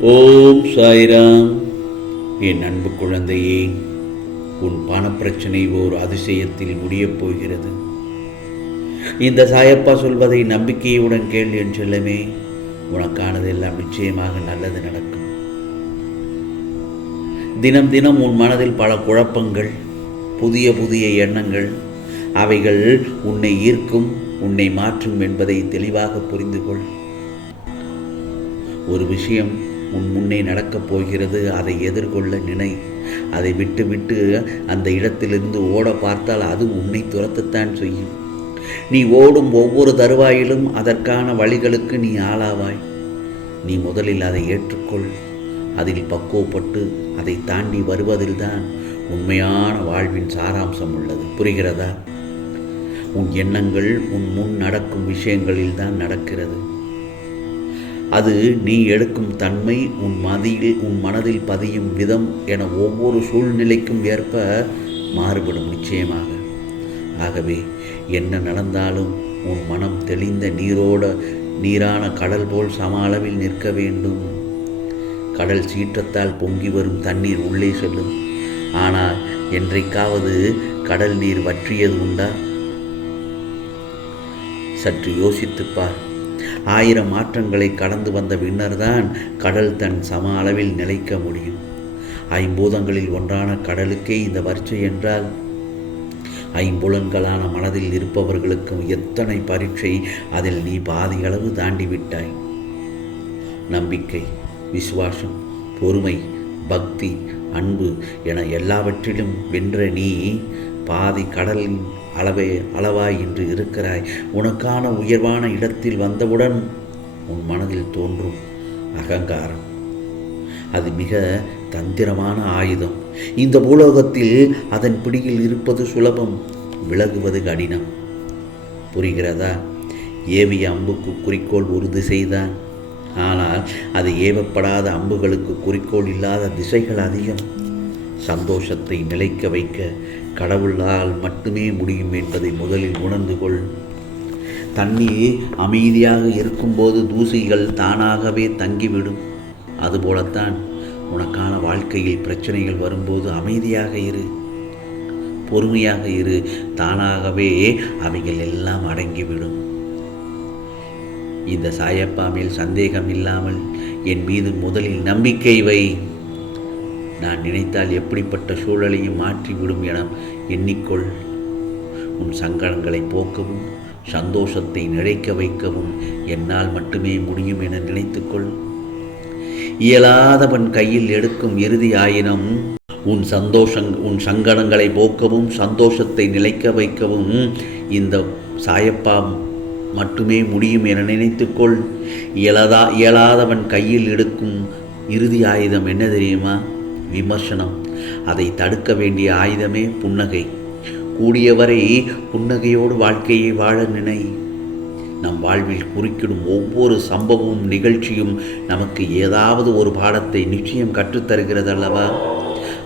ஓம் சாய்ராம். என் அன்பு குழந்தையே உன் பணப்பிரச்சனை ஓர் அதிசயத்தில் முடியப் போகிறது. இந்த சாயப்பா சொல்வதை நம்பிக்கையுடன் கேள் என் செல்லமே உனக்கானதெல்லாம் நிச்சயமாக நல்லது நடக்கும். தினம் தினம் உன் மனதில் பல குழப்பங்கள் புதிய புதிய எண்ணங்கள் அவைகள் உன்னை ஈர்க்கும் உன்னை மாற்றும் என்பதை தெளிவாக புரிந்து கொள் ஒரு விஷயம் உன் முன்னே நடக்கப் போகிறது அதை எதிர்கொள்ள நினை. அதை விட்டு விட்டு அந்த இடத்திலிருந்து ஓட பார்த்தால் அது உன்னை துரத்தத்தான் செய்யும். நீ ஓடும் ஒவ்வொரு தருவாயிலும் அதற்கான வழிகளுக்கு நீ ஆளாவாய். நீ முதலில் அதை ஏற்றுக்கொள். அதில் பக்குவப்பட்டு அதை தாண்டி வருவதில்தான் உண்மையான வாழ்வின் சாராம்சம் உள்ளது. புரிகிறதா? உன் எண்ணங்கள் உன் முன் நடக்கும் விஷயங்களில் தான் நடக்கிறது. அது நீ எடுக்கும் தன்மை உன் மதியில் உன் மனதில் பதியும் விதம் என ஒவ்வொரு சூழ்நிலைக்கும் ஏற்ப மாறுபடும் நிச்சயமாக. ஆகவே என்ன நடந்தாலும் உன் மனம் தெளிந்த நீரோட நீரான கடல் போல் சம அளவில் நிற்க வேண்டும். கடல் சீற்றத்தால் பொங்கி வரும் தண்ணீர் உள்ளே செல்லும். ஆனால் என்றைக்காவது கடல் நீர் வற்றியது உண்டா? சற்று யோசித்துப்பார் பார். ஆயிரம் மாற்றங்களை கடந்து வந்த பின்னர்தான் கடல் தன் சம அளவில் நிலைக்க முடியும். ஐம்பூதங்களில் ஒன்றான கடலுக்கே இந்த வரிச்சை என்றால் ஐம்புலன்களான மனதில் இருப்பவர்களுக்கும் எத்தனை பரீட்சை அதில் நீ பாதி அளவு தாண்டி விட்டாய் நம்பிக்கை விசுவாசம் பொறுமை பக்தி அன்பு என எல்லாவற்றிலும் வென்ற நீ பாதி கடலின் அளவை அளவாய் இன்று இருக்கிறாய். உனக்கான உயர்வான இடத்தில் வந்தவுடன் உன் மனதில் தோன்றும் அகங்காரம். அது மிக தந்திரமான ஆயுதம். இந்த பூலோகத்தில் அதன் பிடியில் இருப்பது சுலபம் விலகுவது கடினம். புரிகிறதா? ஏவிய அம்புக்கு குறிக்கோள் ஒரு திசைதான். ஆனால் அது ஏவப்படாத அம்புகளுக்கு குறிக்கோள் இல்லாத திசைகள் அதிகம். சந்தோஷத்தை நிலைக்க வைக்க கடவுளால் மட்டுமே முடியும் என்பதை முதலில் உணர்ந்து கொள். தண்ணீர் அமைதியாக இருக்கும்போது தூசிகள் தானாகவே தங்கிவிடும். அதுபோலத்தான் உனக்கான வாழ்க்கையில் பிரச்சனைகள் வரும்போது அமைதியாக இரு. பொறுமையாக இரு. தானாகவே அவைகள் எல்லாம் அடங்கிவிடும். இந்த சாயப்பா மேல் சந்தேகம் இல்லாமல் என் மீது முதலில் நம்பிக்கை வை. நான் நினைத்தால் எப்படிப்பட்ட சூழலையும் மாற்றிவிடும் என எண்ணிக்கொள். உன் சங்கடங்களை போக்கவும் சந்தோஷத்தை நிலைக்க வைக்கவும் என்னால் மட்டுமே முடியும் என நினைத்துக்கொள். இயலாதவன் கையில் எடுக்கும் இறுதி ஆயினம் உன் சந்தோஷங் உன் சங்கடங்களை போக்கவும் சந்தோஷத்தை நிலைக்க வைக்கவும் இந்த சாயப்பா மட்டுமே முடியும் என நினைத்துக்கொள். இயலதா இயலாதவன் கையில் எடுக்கும் இறுதி ஆயுதம் என்ன தெரியுமா? விமர்சனம். அதை தடுக்க வேண்டிய ஆயுதமே புன்னகை. கூடியவரை புன்னகையோடு வாழ்க்கையை வாழ நினை. நம் வாழ்வில் குறுக்கிடும் ஒவ்வொரு சம்பவமும் நிகழ்ச்சியும் நமக்கு ஏதாவது ஒரு பாடத்தை நிச்சயம் கற்றுத்தருகிறது அல்லவா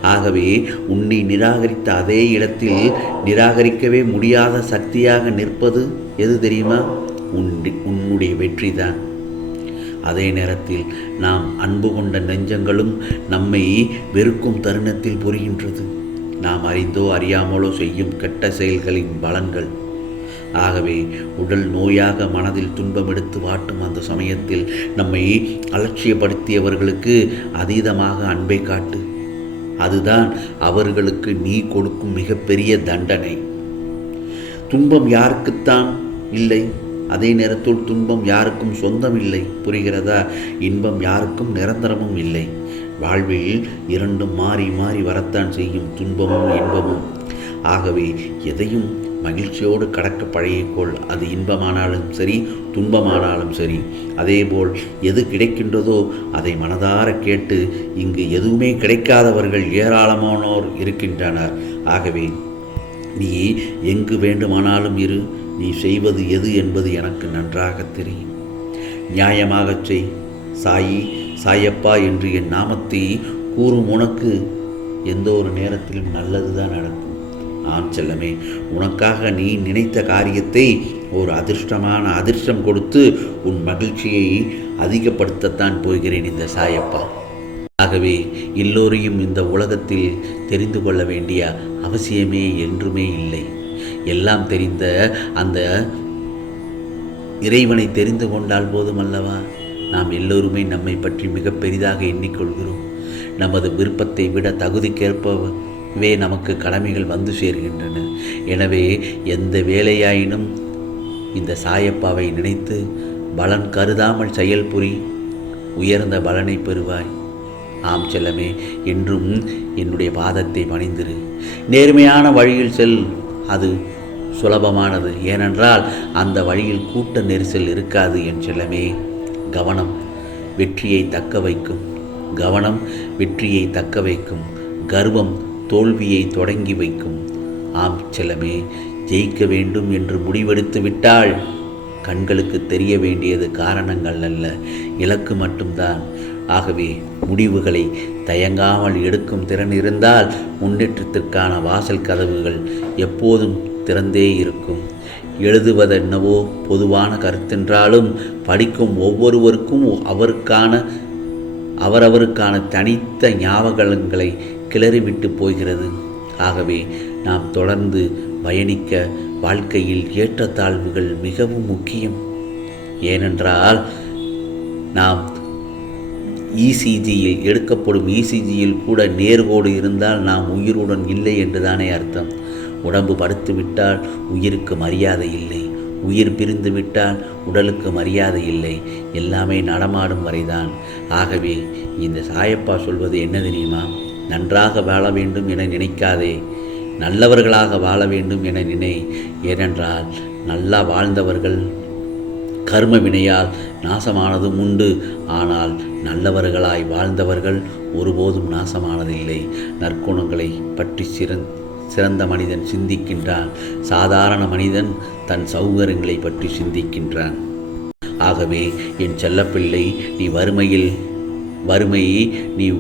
ஆகவே உன்னை நிராகரித்த அதே இடத்தில் நிராகரிக்கவே முடியாத சக்தியாக நிற்பது எது தெரியுமா? உன் உன்னுடைய வெற்றிதான். அதே நேரத்தில் நாம் அன்பு கொண்ட நெஞ்சங்களும் நம்மை வெறுக்கும் தருணத்தில் புரிகின்றது. நாம் அறிந்தோ அறியாமலோ செய்யும் கெட்ட செயல்களின் பலன்கள். ஆகவே உடல் நோயாக மனதில் துன்பம் எடுத்து வாட்டும் அந்த சமயத்தில் நம்மை அலட்சியப்படுத்தியவர்களுக்கு அதீதமாக அன்பை காட்டு. அதுதான் அவர்களுக்கு நீ கொடுக்கும் மிகப்பெரிய தண்டனை. துன்பம் யாருக்குத்தான் இல்லை? அதே நேரத்தில் துன்பம் யாருக்கும் சொந்தம் இல்லை புரிகிறதா? இன்பம் யாருக்கும் நிரந்தரமும் இல்லை. வாழ்வில் இரண்டும் மாறி மாறி வரத்தான் செய்யும் துன்பமும் இன்பமும். ஆகவே எதையும் மகிழ்ச்சியோடு கடக்க பழகிக்கொள் அது இன்பமானாலும் சரி துன்பமானாலும் சரி. அதேபோல் எது கிடைக்கின்றதோ அதை மனதார கேட்டு இங்கு எதுவுமே கிடைக்காதவர்கள் ஏராளமானோர் இருக்கின்றனர். ஆகவே நீ எங்கு வேண்டுமானாலும் இரு. நீ செய்வது எது என்பது எனக்கு நன்றாக தெரியும். நியாயமாகச் செய். சாயி சாயப்பா என்று என் நாமத்தை கூறும் உனக்கு எந்த ஒரு நேரத்திலும் நல்லது தான் நடக்கும். ஆம் செல்லமே உனக்காக நீ நினைத்த காரியத்தை ஒரு அதிர்ஷ்டமான அதிர்ஷ்டம் கொடுத்து உன் மகிழ்ச்சியை அதிகப்படுத்தத்தான் போகிறேன் இந்த சாயப்பா. ஆகவே எல்லோரையும் இந்த உலகத்தில் தெரிந்து கொள்ள வேண்டிய அவசியமே என்றுமே இல்லை. எல்லாம் தெரிந்த அந்த இறைவனை தெரிந்து கொண்டால் போதும் அல்லவா நாம் எல்லோருமே நம்மை பற்றி மிக பெரிதாக எண்ணிக்கொள்கிறோம். நமது விருப்பத்தை விட தகுதிக்கேற்பவே நமக்கு கடமைகள் வந்து சேர்கின்றன. எனவே எந்த வேலையாயினும் இந்த சாயப்பாவை நினைத்து பலன் கருதாமல் செயல்புரி உயர்ந்த பலனை பெறுவாய். ஆம் செல்லமே என்றும் என்னுடைய பாதத்தை பணிந்திரு நேர்மையான வழியில் செல். அது சுலபமானது. ஏனென்றால் அந்த வழியில் கூட்ட நெரிசல் இருக்காது என் செல்லமே. கவனம் வெற்றியை தக்க வைக்கும். கவனம் வெற்றியை தக்க வைக்கும். கர்வம் தோல்வியை தொடங்கி வைக்கும். ஆம் செல்லமே ஜெயிக்க வேண்டும் என்று முடிவெடுத்து விட்டால் கண்களுக்கு தெரிய வேண்டியது காரணங்கள் அல்ல. இலக்கு மட்டும்தான். ஆகவே முடிவுகளை தயங்காமல் எடுக்கும் திறன் இருந்தால் முன்னேற்றத்திற்கான வாசல் கதவுகள் எப்போதும் திறந்தே இருக்கும். எழுதுவதென்னவோ பொதுவான கருத்தென்றாலும் படிக்கும் ஒவ்வொருவருக்கும் அவருக்கான அவரவருக்கான தனித்த ஞாபகங்களை கிளறிவிட்டு போகிறது. ஆகவே நாம் தொடர்ந்து பயணிக்க வாழ்க்கையில் ஏற்றத்தாழ்வுகள் மிகவும் முக்கியம். ஏனென்றால் நாம் இசிஜியில் எடுக்கப்படும் இசிஜியில் கூட நேர்கோடு இருந்தால் நாம் உயிருடன் இல்லை என்று தானே அர்த்தம். உடம்பு படுத்து விட்டால் உயிருக்கு மரியாதை இல்லை. உயிர் பிரிந்து விட்டால் உடலுக்கு மரியாதை இல்லை. எல்லாமே நடமாடும் வரைதான். ஆகவே இந்த சாயப்பா சொல்வது என்ன தெரியுமா? நன்றாக வாழ வேண்டும் என நினைக்காதே. நல்லவர்களாக வாழ வேண்டும் என நினை. ஏனென்றால் நல்லா வாழ்ந்தவர்கள் கர்ம வினையால் நாசமானதும் உண்டு. ஆனால் நல்லவர்களாய் வாழ்ந்தவர்கள் ஒருபோதும் நாசமானதில்லை. நற்குணங்களை பற்றி சிறந் சிறந்த மனிதன் சிந்திக்கின்றான். சாதாரண மனிதன் தன் சௌகரியங்களை பற்றி சிந்திக்கின்றான். ஆகவே என் செல்லப்பிள்ளை நீ வறுமையில் வறுமையை நீ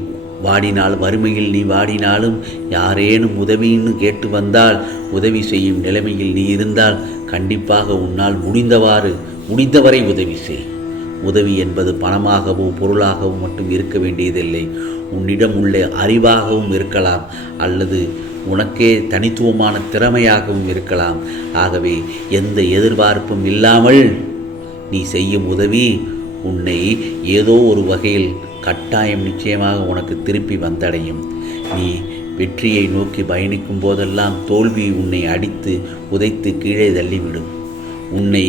வாடினால் வறுமையில் நீ வாடினாலும் யாரேனும் உதவின்னு கேட்டு வந்தால் உதவி செய்யும் நிலைமையில் நீ இருந்தால் கண்டிப்பாக உன்னால் முடிந்தவாறு முடிந்தவரை உதவி செய். உதவி என்பது பணமாகவோ பொருளாகவோ மட்டும் இருக்க வேண்டியதில்லை. உன்னிடம் உள்ள அறிவாகவும் இருக்கலாம் அல்லது உனக்கே தனித்துவமான திறமையாகவும் இருக்கலாம். ஆகவே எந்த எதிர்பார்ப்பும் இல்லாமல் நீ செய்யும் உதவி உன்னை ஏதோ ஒரு வகையில் கட்டாயம் நிச்சயமாக உனக்கு திருப்பி வந்தடையும். நீ வெற்றியை நோக்கி பயணிக்கும் போதெல்லாம் தோல்வி உன்னை அடித்து உதைத்து கீழே தள்ளிவிடும். உன்னை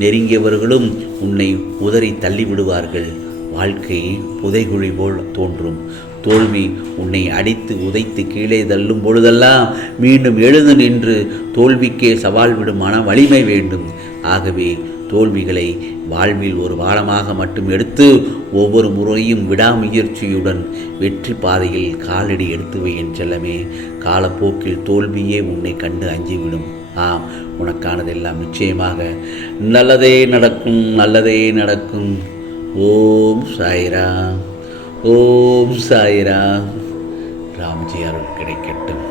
நெருங்கியவர்களும் உன்னை உதறி தள்ளிவிடுவார்கள். வாழ்க்கை புதைகுழி போல் தோன்றும். தோல்வி உன்னை அடித்து உதைத்து கீழே தள்ளும் பொழுதெல்லாம் மீண்டும் எழுந்து நின்று தோல்விக்கே சவால் விடும் மன வலிமை வேண்டும். ஆகவே தோல்விகளை வாழ்வில் ஒரு வாழமாக மட்டும் எடுத்து ஒவ்வொரு முறையும் விடாமுயற்சியுடன் வெற்றி பாதையில் காலடி எடுத்து வை என் செல்லமே. காலப்போக்கில் தோல்வியே உன்னை கண்டு அஞ்சிவிடும். ஆம் உனக்கானதெல்லாம் நிச்சயமாக. நல்லதே நடக்கும் நல்லதே நடக்கும். ஓம் சாய்ராம் ஓம் சாய்ராம் ராம்ஜி அருள் கிடைக்கட்டும்.